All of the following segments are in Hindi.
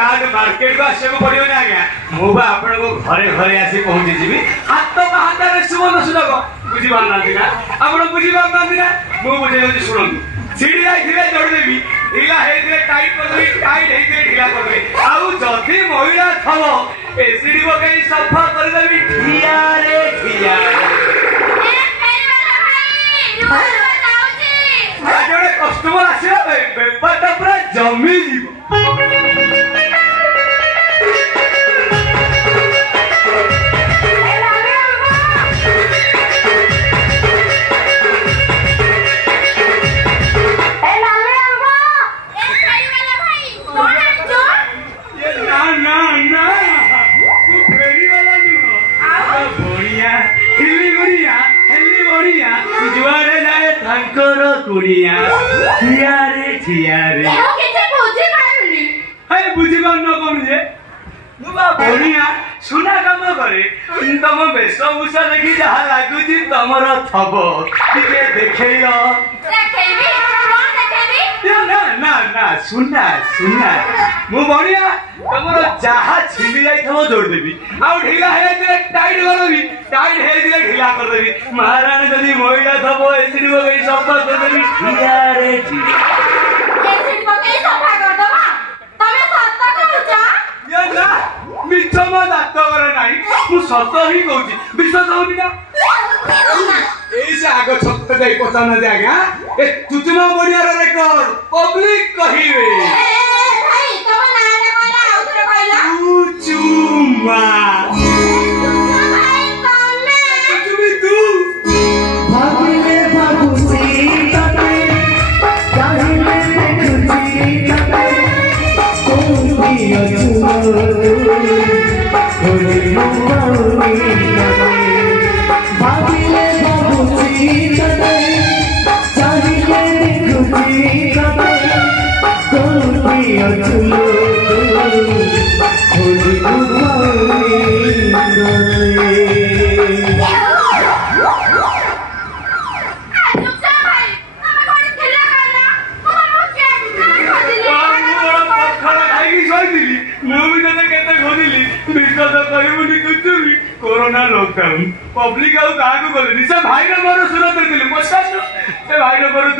कार्ड मार्केट को आसे पड़ो ना आज्ञा मुझे आपण को घरे घरे आसी पहुंची जी हाथ हाथ सुबह सुनक बुझी पारना ना आप बुझी पारना ना मुझे शुणु सीढ़ी जाइए जोड़देवी ढिला टाइट करदेवी टाइट ढिला करदेवी आउ जदि महिला थव एसीडी पकई सफा करदेवी ठिया रे ठिया जड़े कस्टमर आसे बेपारटा पूरा जमी जीव कुड़िया ठिया रे बुझी पार कौन जे बढ़िया सुना काम करे तुम वेशभूषा देखी जहाँ लगुच तमर थब टे देखेल ना ना ना सुना सुना मु बढ़िया तुम जहाँ छिली जाइए जोड़देवी आउ ढिला टाइट करदेवी टाइट ढिला करदेवी महाराणी जदि महिला थब एसिड पकई सफा करदेवी ठिया रे मिछ मो दात करे ना मु सत ही कहूँ विश्वास होनी ना से आग छत जाई पचान दे आज्ञा ए सूचना बढ़िया रेकर्ड पब्लिक कहिबे चुमा कोरोना लॉकडाउन पब्लिक आउ का गले से भाई मोर सूरत पचास से भाई करूँ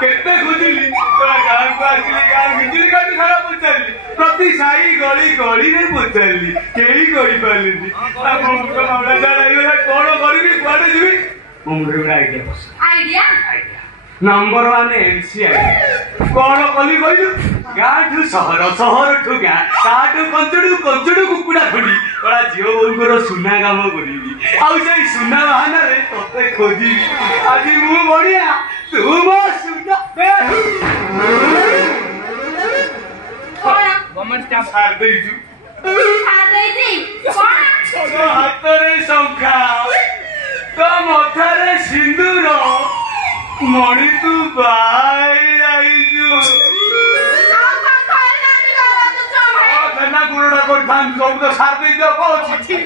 केते खोजिली गाँव को आसिली गाँव बिजुली काटी सारा पचारि प्रति साई गली गली में पचारि कहीं कही पारे मामला जागला कौन करी कड़े जी मो मुंडे गोटे आइडिया नंबर वन एमसीआई कौन कली कहलु गाँ ठू सहर सहर ठू गाँ ताठू कंचड़ू कुकुड़ा खंडी कड़ा झील बोर सुना काम करी आई सुना बाहाना ते खोजी आज मु बढ़िया तू मो सुना गवर्नमेंट स्टाफ छाड़ देइछु तो हाथ रे शंखा तो मथारे सिंदूर मणि तू बाई आइजु ना गुणा कर थान सब तो सार दे दो को छी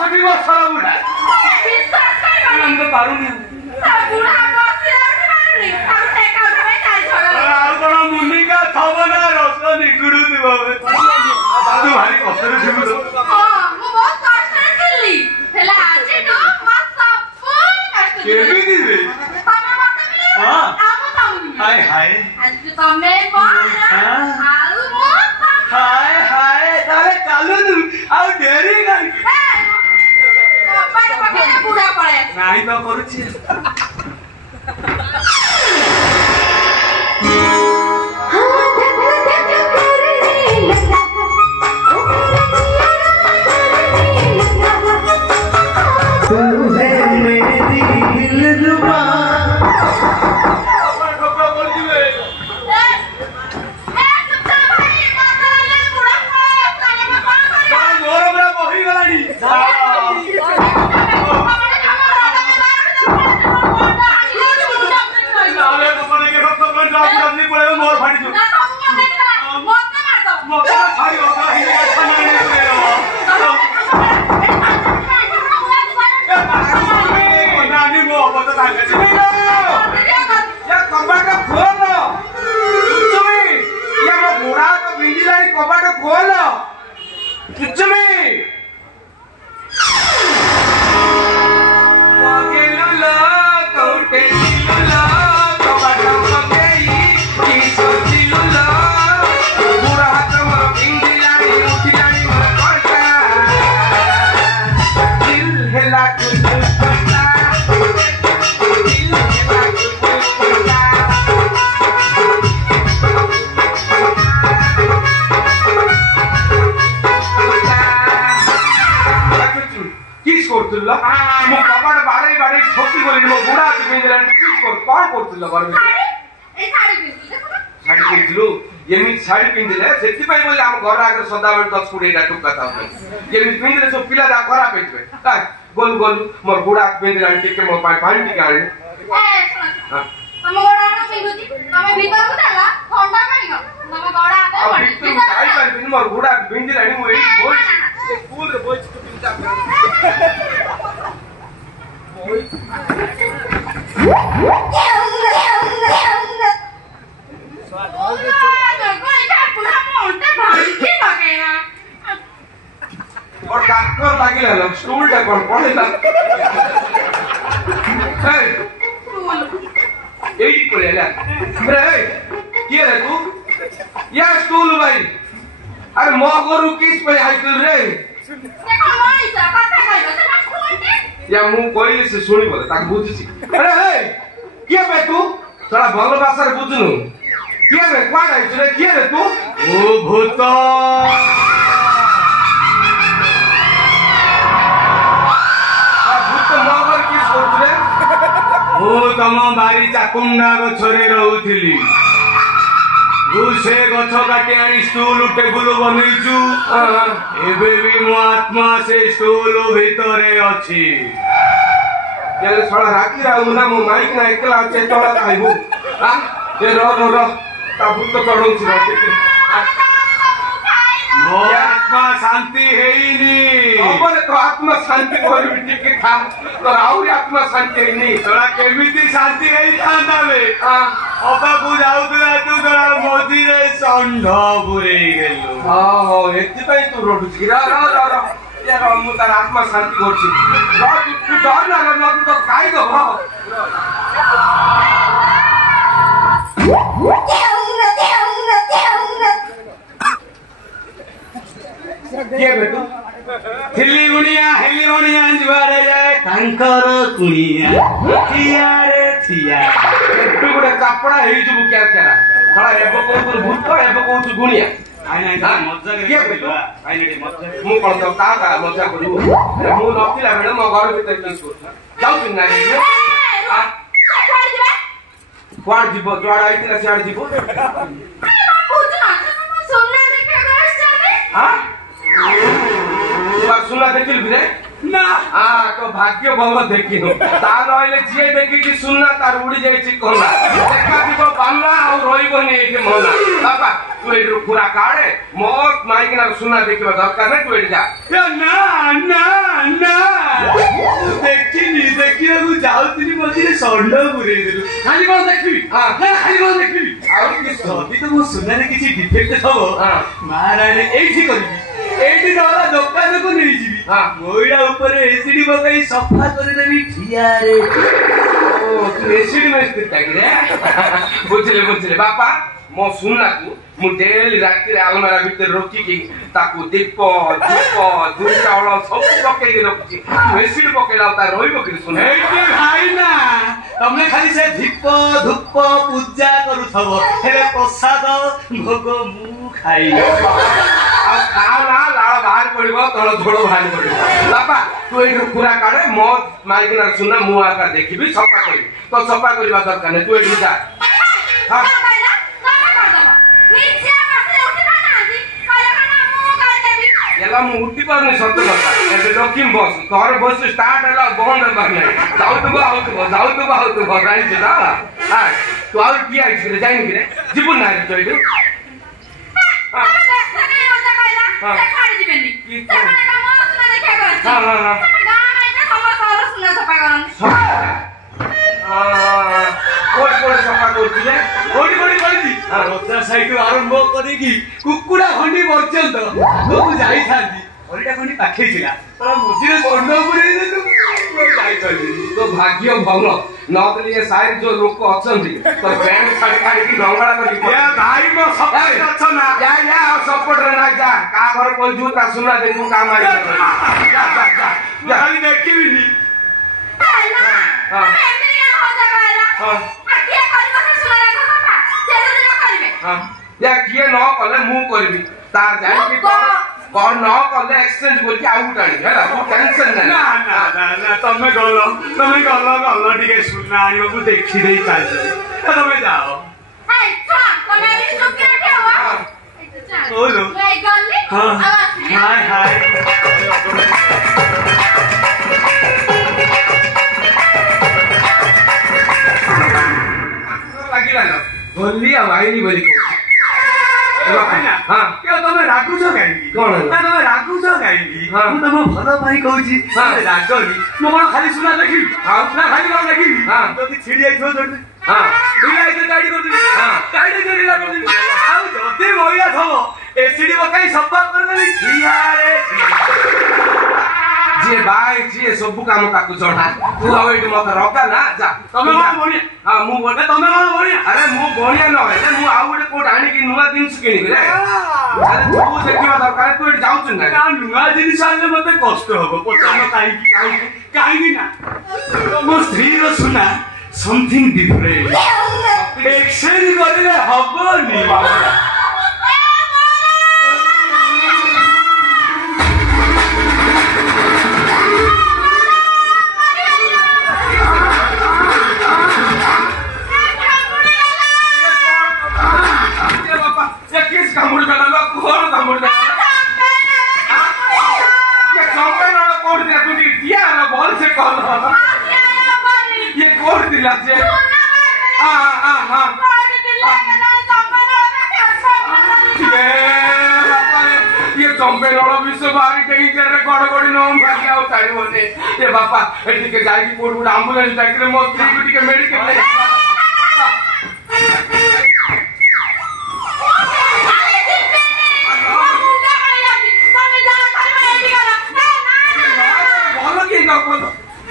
सभी बसर बुढ़ा हम तो पारुनी मुनिका थब ना रस निगुड़ू तू भारी कष्ट थी तो हाय हाय हाय हाय ताले चालू तू आउ डेरी नहीं नहीं तो करूची କରୁଥିଲ ମୁଁ କବାଟ ବାଡେଇ ବାଡେଇ ଠକି ଗଲି ମୋ ବୁଢା ହାତ ପିନ୍ଧିଲାଣି କଣ କରୁଥିଲ ଘର ଭିତରେ ଶାଢୀ ପିନ୍ଧିଲୁ ଏମିତି ଶାଢୀ ପିନ୍ଧିଲେ ସେଥିପାଇଁ ବୋଲି ଆମ ଘର ଆଗରେ ସଦାବେଳେ 10-20ଟା ଟୁକା ଥାଉଛନ୍ତି ଏମିତି ପିନ୍ଧିଲେ ସବୁ ପିଲା ଯାହା ଖରାପ ହେଇଯିବେ ଗଲୁ ଗଲୁ ମୋର ବୁଢା ହାତ ପିନ୍ଧିଲାଣି ଟିକେ ମୋ ପାଇଁ ପାଣି ଟିକେ ଆଣିଲେ ଯାଇପାରିବିନି ମୋର ବୁଢା ପିନ୍ଧିଲାଣି ମୁଁ ଏଇଠି ବଇଛି ସ୍କୁଲରେ ବଇଛି ତୁ ଚିନ୍ତା और डाक्टर लागिला लो स्टूल टा कोन पळेला एई पळेला रे किए रे तू या स्टूल भाई अरे मो गरु किस पे आइतु रे से कोन माइसा कथा कहलो से कोनटे या मु कोइले से सुनि बोले ताक बुझिछि अरे हे किए बे तू थोड़ा भंग भाषा रे बुझनु किए रे क्वाड आइतु रे किए रे तू ओ भूत तम बारी चाकुंडा गछरे रहउथिली से गछ काटी आनी स्टूल टेबुल बनईचु एबे भी मो आत्मा से स्टूल भितरे अछि ये थोड़ा राखी रहू ना मो माइक ना एकला छे तोड़ा खाइबू हां ये रो ता भूत चढ़ौछि मो आत्मा शांति हेइनी ओबरे तो आत्मा शांति कोइ टिके खा तो आउरी आत्मा शांति हेइनी तोरा केमिति शांति हेइ थांदा बे अबा को जाउतला तू तोरा मोदी रे संढ पुरे गेलु हां एति पई तू रोडुछि रा ये मु तार आत्मा शांति करछि तू डर ना तू तो काई दब ये बेटू थिली गुनिया हेली गुनिया जुआरे जाए कांकर कुनिया थिया रे थिया एटू गुडे कपड़ा हेइ जबु क्या केरा खड़ा एबो को भूत एबो को गुनिया आइ नाही मजा करे बेटू आइ नाही मजा मु कोन तो का मजा करू मु नथिला बेले मो घर भीतर की जाउ कि नाही आ क्वाड जीवो जोड़ आइतिला सियाड जीवो हां सुना देखिल रे ना तो भाग्य भंग देखिनु तार रहिले जे देखि कि सुनना तार उड़ी जाय छि कोना देखा दिबो बांगला आ रोइबोनी एके मना बाबा तू एडु पूरा काढे मो माइकना सुना देखिबा दरकार नै तू एड जा ना ना ना देखिनी देखिबा जाउतिनी मझिरे संड पुरे देलु खाली कोन देखिबी हां खाली कोन देखिबी आ कि सभी तो मो सुनारे किछि डिफेक्ट थबो महारानी एठी करबी एटी वाला दुकान को नहीं जीवी हां मोइडा ऊपर एसिडी बगाई सफा करे देबी ठिया रे ओ तू एसिडी में स्थित रे बुझले बापा मो सुनना तू मु डेली राती रे अलमारा भीतर रोकी की ताकू दीप दूध चावल सब पके के रखची एसिडी पकेला ता रोइबो कि सुन एटी भाई ना तमे खाली से दीप धूप पूजा करू थबो हेले प्रसाद भोग मु खाई आ खाना लाळ बाहर पड़िबो तळ झोड़ बाहर पड़िबो बापा तू एठु पूरा काढे मो माइकना सुनना मु आका देखिबी सफा करी तो सफा करबा दरकार नै तू एठु जा हां एला मु उठी पारनी सत्य কথা एबे लकिम बस तोर बस स्टार्ट हला बंद कर नै जाउ तो राई छ ना हां तू आउ की आई छ जाइन कि रे जीवन ना रे तो एठु हां हां खाली दिबेनी तमने काम सुना देखा कर हां हां गां में हमर घर सुना सफा करन हां कोड सफा करथिले कोडी करथि हां रोजा साइड आरंभ करिकी कुकुडा खंडी पर्यंत तो जाई थांदी ओरिटा खंडी पाखे छिला तोरा मुझिरे संड पुरे देलु जाई थांदी तो भाग्य भंग नतली ये साइड जो लोक अछंती तो बैंड छाड़ काडी की डंगळा करी या भाई मो सपोर्ट अछ ना या सपोर्ट रे ना जा का घर कोई जू ता सुना देखू काम मारी जा खाली देखिबी नी हां एमरिया हो जावेला हां किए करबो से सुना देखो पापा चलो दिन करबे हां या किए न कले मु करबी तार जाई की कर न कले एक्सचेंज बोल के आउट आनी हैला तू टेंशन ना ना ना ना ना तमे गलो टिके सुना आनी बाबू देखि देई चाल तमे जाओ हाय छा तमे एठी चुप के रखे हो बोलो मैं गल्ली हां हाय हाय लागिला न गल्ली आ वाइनी बोली को हां क्या तमे राखु छ काई कोन ना तमे राखु छ काई हां मु तम भलो भाई कहूची तमे राखनी मु कोन खाली सुना देखि हां ना खाली कोन देखि हां जति छिड़ी आइथो जति हां ढिला आइथो गाडी कर दि हां गाडी कर ढिला कर दि आउ जति मोइला थबो एसिडी बकाई सब्बा कर देली ठिया रे जे भाई जे सब काम ताकू जणा तू आवे इट मत रका ना जा तमे कोन बनिया हां मु बोले तमे कोन बनिया अरे मु बनिया न है मु आउ गोटे कोट आनी कि नुवा जिंस किनि रे अरे तू देखिबा दरकार तू इट जाउछ ना ना नुवा जिनिस आले मते कष्ट हबो पचानो काई ना मो स्त्री रो सुना समथिंग डिफरेंट एक्सचेंज करले हबोनी बापा एटिके जाई कोड गुड एम्बुलेंस डाकरे मो स्त्री को टिके मेडिकल ले भलो के न कोन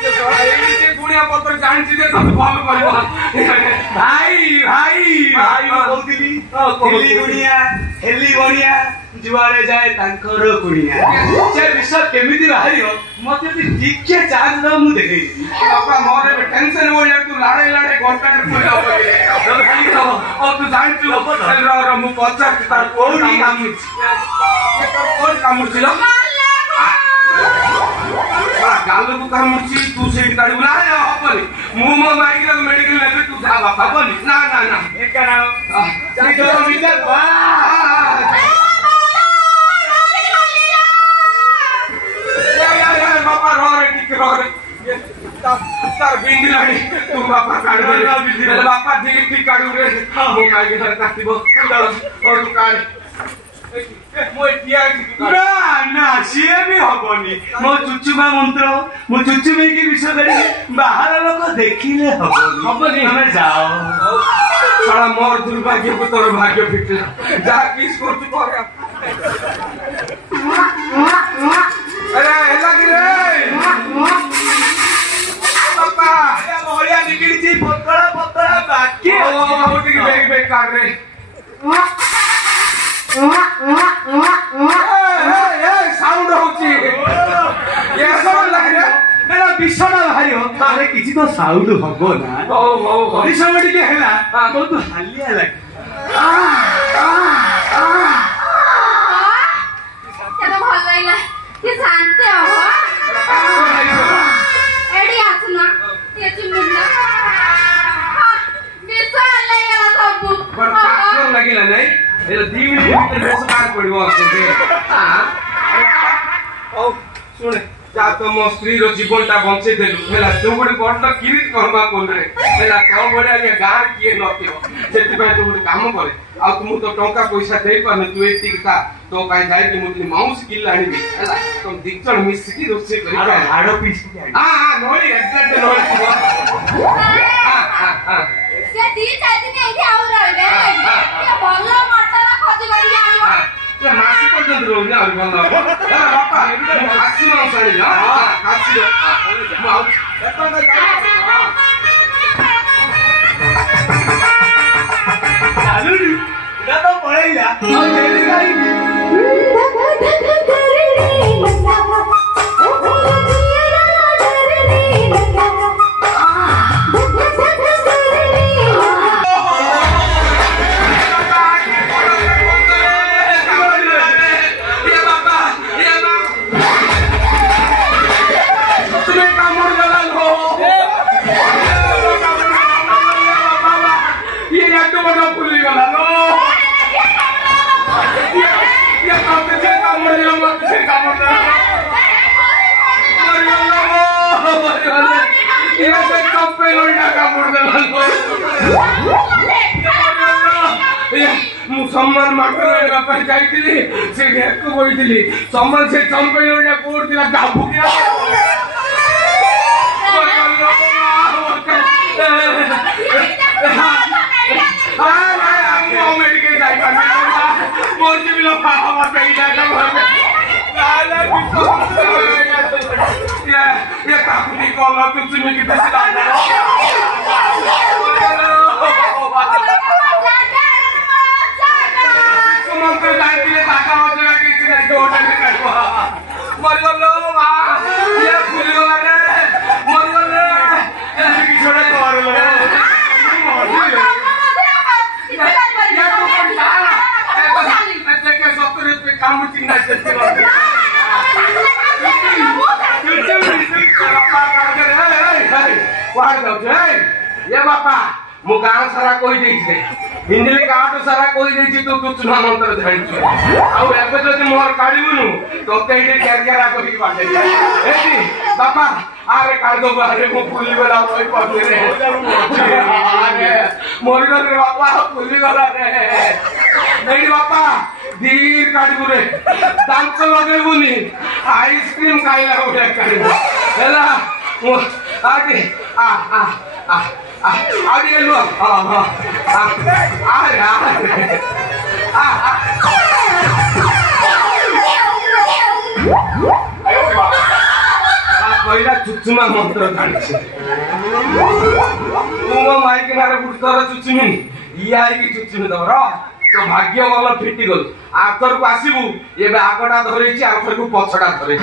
एटिके गुणिया पत्र जानछि जे सब भलो करबो भाई बोलतिली हेली गुणिया जुआरे जाए तांकर गुणिया से विश्व केमिति बाहरियो मते टिके चार्ज न मु देखै बापा मोरे टेंशन हो यार तू लाड़े घंटा के पूरा हो गए ओ तू जानछु रो मु पचार तार कोडी काम छिल गालो तू काम छी तू सेट गाड़ी बुला ना हबनी मु मो बाइक रे मेडिकल लेबे तू जा बापा हबनी ना एक ना चलो मिले बा बापा रो रे तार बिंदिलानी तू बापा काढ दे बापा ठीक काढू रे मो माइक रे काटिबो और तू काढ ना सिए भी हबनी मो चुचुमा मंत्र मो चुचुमे की विषय करी बाहर लोक देखिले हबनी हमें जाओ साला मोर दुर्भाग्य को तोर भाग्य फिटला जा किस को तू कर अरे हेला कि रे पापा या मोरिया निकली छी पतला बाकी ओ ठीक बेग काट रे साउंड होची ये साउंड लग रे मेरा बिछड़ा भारी हो तारे किछि तो साउंड हबो ना ओ परिश्रम टिके हैला बहुत हालिया लागे केतो भल लागला कि शांत हो एडी आसना ये चिमुला बिसर लागला सब पर पाकर लागिला नै ए 2 मिनिट भीतर बेस मार पड़िबो असते हां ओ सुन जा तो मो स्त्री रो जीवनटा बंचे देलु हेला तू गुडी बड्ड किरित करबा कोन रे हेला तो बडा के गां किए नथियो जेति भाई तू गुडी काम करे आ तुम तो टंका पैसा देई पाने तू एति का तो काई जाय कि मुती माउस किल आनिबी हेला तुम दिक्चण मिसकी रोसे करी हाडो पीस हां नोडी एक्जेक्ट नोडी हां से 3-4 दिन एठी आउ रहबे ये भलो मटरा खोजी करी आइयो ये मासी पर्यंत रोने और भलो हेला बापा खासी न सडी ल खासी रो माउ एतो न चालू इदा तो पळैला और डेली गाई सम्मान मात्र जाइली से घेक बोली सम्मान से चंपे कोड़ा गाबुकिया ये बापा मु गाँव सारा कही हिंदी गाँव सारा कही तू तू चुना मंत्र जानी आबे जब मोर काढ़ुनु तोते बापा आरे काढ़ दो अरे मु फुली गला रही पड़े रे मरीगल रे बापा फुली गला रे नहीं बापा धीर काढ़ू रे दांत लगेबुनी आइसक्रीम खाइला है आगे आगे लो पहला चुचुमा मंत्र जानी माइक ना गुटर चुचुमी इे चुचुमी दर तो भाग्य भल फिटी गल आर्थर को आसबू ये आगटा धरी आर्थर को पछड़ा धरे।